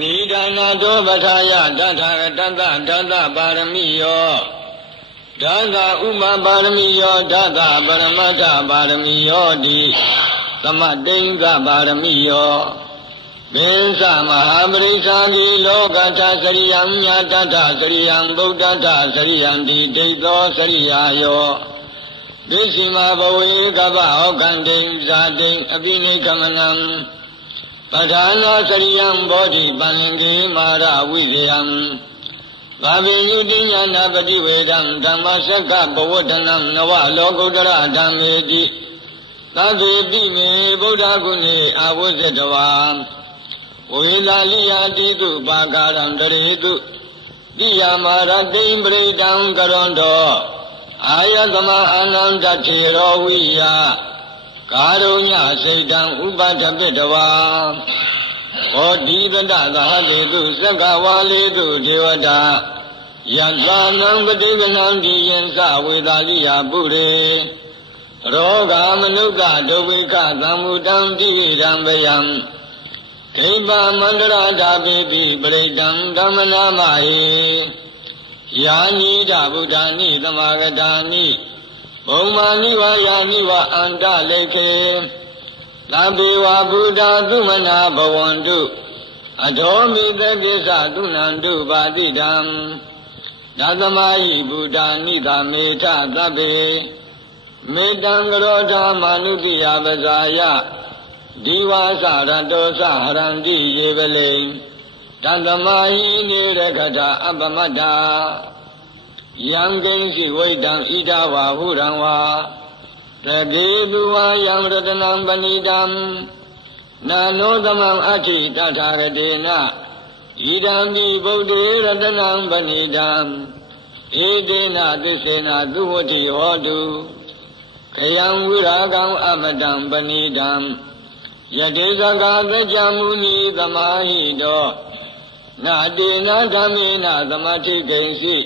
ဏိဒါနာတောပထာယတထာဂတတဒသပါရမိယောဒသဥမပါရမိယောဒသပရမတ္ထပါရမိယောတိသမတိင်္ဂပါရမိယောမေသမဟာပရိစ္ဆာတိလောကထစရိယံညာတထစရိယံဗုဒ္ဓထစရိယံတိဒိဋ္ဌောစရိယာယောဒိရှိမဘဝေကဗ္ဗဟောကံတိံဇာတိံအပိနိကမနံပဋ္ဌာနာစရိယံဘောဓိပန္နကေမာရဝိဇယံဘာဝေယုတိညာနာပတိဝေဒံဓမ္မစက္ကဘဝတနံနဝလောကုတ္တရဓမ္မေတိသဗ္ဗေပိမေဗုဒ္ဓဂုဏေအာဝုဇ္ဇတဝါဝေလာလိယတိတုပါကာရံတရေတုတိယမာရတိံပရိဒံကရွန်တောအာယသမအာနန္တထေရောဝိယကာရုညစိတ်တံဥပဒပိတဝါဟောတိတတသဟတေတုသက္ကဝါလေတုဒေဝတာယတ္တနံပတိကနံဒီယံသဝေသာလိယပုရေရောဂမနုဿဒုဝိကသံမုတံတိဝိရံဗယံဒိဗ္ဗမန္တရာဓာပိပိပရိဒံဓမ္မနာမဟိယာနိဒဗုဒ္ဓာနိသမာဂတာနိဘုံမာနိဝါယာနိဝါအန္တလေခေသဗ္ဗေဝဗုဒ္ဓသုမနာဘဝန္တုအထောမိသပိစ္ဆသုနန္တုပါတိတံဒသမဟိဗုဒ္ဓာနိသမေထသဗ္ဗေမေတံကရောဓမာနုတိယပဇာယဒီဝါစရတောစဟရန္တိယေပလေတံသမဟိနေရခတအပမတ္တာယံကိဉ္စီဝိတံဣဒဝါဟုရံဝါတကေသူဝါယံရတနံပဏိတံနာနောသမံအဋ္ဌိတထာဂတေနဣဒံပိဗုဒ္ဓေရတနံပဏိတံဧတေနသစ္စေနသုဝတိဟောတုခယံဝိရာဂံအမတံပဏိတံယတေဇဂာသကြမုနိသမာဟိတောနာတေနဓမ္မေနသမထိကိဉ္စီ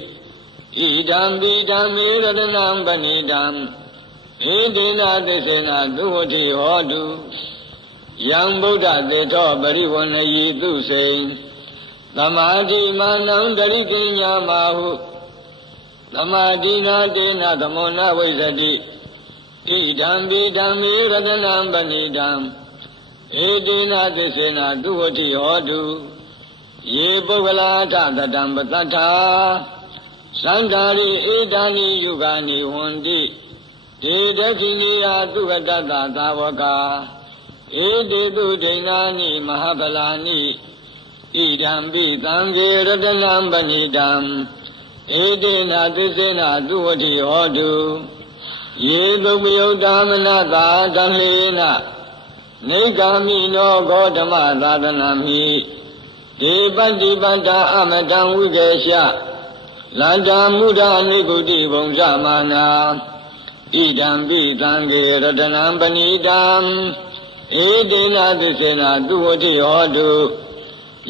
ဣဒံပိဓမ္မေရတနံပဏိတံဧတေနသစ္စေနသုဝတိဟောတုယံဗုဒ္ဓသေထောပရိဝဏယိသုစိံသမာဓိမာနံတရိကိညာမဟုသမာဓိနာတေနသမောနဝိဇ္ဇတိဣဒံပိဓမ္မေရတနံပဏိတံဧတေနသစ္စေနသုဝတိဟောတုယေပုဂ္ဂလာထသတံပတ္ထာသန္တာရိဧတာနိယုဂာနိဝန္တိဒေဒခိနိယသုခတတသာဝကာဧတေတုဒိဏာနိမဟာဗလာနိဣဒံပိသံဃေရတနံပဏိတံဧတေနသစ္စေနသုဝတိဟောတုယေသုပယုတ်တာမနတာတံလေနနေဂာမိနောဂေါတမသာသနာမိဒေပတ္တိပတ္တာအမတံဝိကေရှလန္တာမုဒ္ဒနိဂုတိဘုံဇမာနာဣဒံပိသံဃေရတနံပဏိတံဧတေနသစ္စေနသုဝတိဟောတု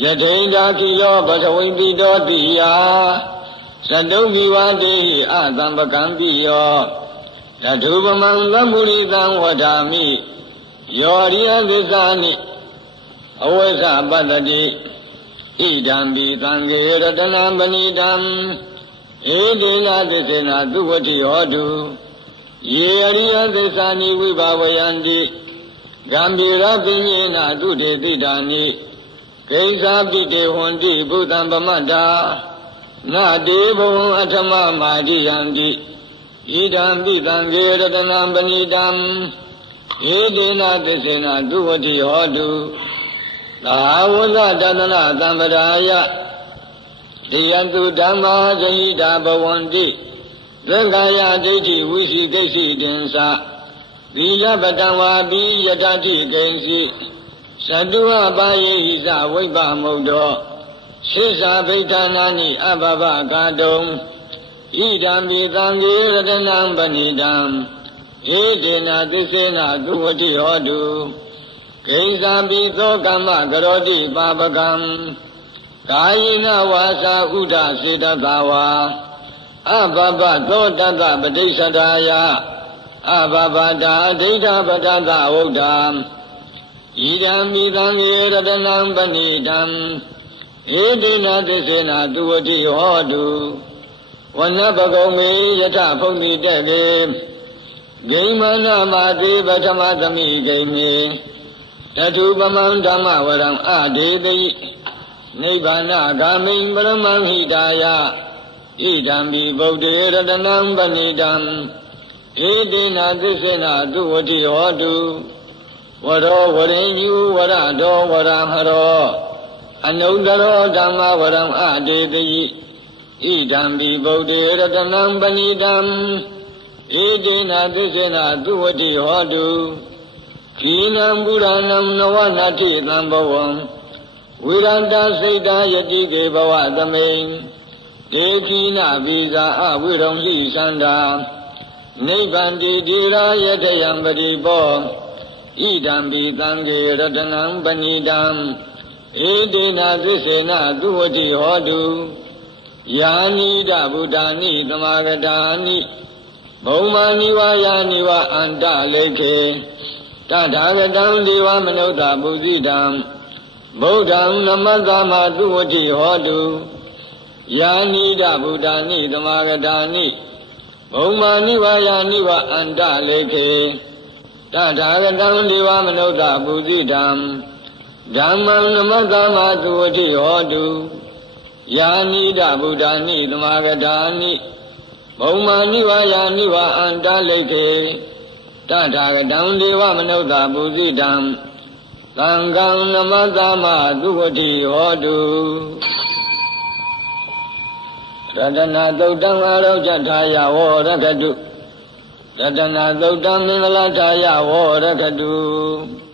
ယထိန္တာခိယောပထဝိပိတောတိယသတုမိဝတေဟိအသံပကံပိယောတထုပမံသမ္မုရိသံဝဒာမိယောရိယသစ္စာနိအဝိဇ္ဇပတ္တိဣဒံပိသံဃေရတနံပဏိတံဧတေနသစ္စေနသုဝတိဟောတုယေအရိယသစ္စာနိဝိဘဝယန္တိဂံဗေရပညေနသုတေတိတာနိကိဉ္စာပိတေဝန္တိဘုဒ္ဓံပမတ္တာနာတေဘဝံအထမမာတိယန္တိဣဒံပိသံဃေရတနံပဏိတံဧတေနသစ္စေနသုဝတိဟောတုသာဝဇတတနာသံဗရာယတိယတုဓမ္မာဇဟိတာဘဝန္တိသက္ကာယဒိဋ္ဌိဝိသိကိစ္စတင်္စသီလပတံဝါပိယတတိကိဉ္စီသတုဝပါယေဟိသဝိပ္ပမုဒ္ဒောစိစ္ဆာဗိဋ္ဌာနာနိအဘဘကာတုံဣဒံပိသံဃေရတနံပဏိတံဧတေနသစ္စေနသုဝတိဟောတုကိဉ္စာပိသောကမ္မကရောတိပါပကံကာယေနဝါစာဥဒစေတသဝါအဘဘသောတတပဋိစ္စဒါယအဘဘတာဒိဋ္ဌပတတဝုဒ္ဓံဣဒံမိသံဃေရတနံပဏိတံ Edina Tisena Duati Hodu Wanapagome Yata Pumi Dege Gaimana Mati Batamatami Game Tatu Bamandama Waram Adi Nibana Gamin Baraman Hidaya Idambi Bodhi Radanam Banidam Edina Tisena Duati Hodu Wado Warinyu Warado Waramharo Anudaro Dhamma Varam Adedi Idambi Bodhi Ratanam Banidam Edina Tisena Duati Hodu Kinam Buranam Navanati Nambavam Viranta Sita Yati Devava Damain Dekina Visa Aviram Sanda Nibbandi Dira Yatayambadi Bo Idambi Tangi Ratanam Banidam Edina Tisena Duati Hodu Yani Dabudani Tamagadani Bhumani Yani wa Anta Leke Tadagatam Deva Manota Buzidam Bodham Namadama Duati Hodu Yani Dabudani Tamagadani Bhumani Yani wa Anta Leke Tadagatam Deva Manota Buzidam Dhammam Namadama Duati Hodu Yani Dabudani Tamagadani Bhumani Yani wa Anta Leke Tadagatam Deva Manota Buzidam Tangam Namadama Duati Hodu Radana Dautam Arojataya Vorakadu Radana Dautam Mimalataya Vorakadu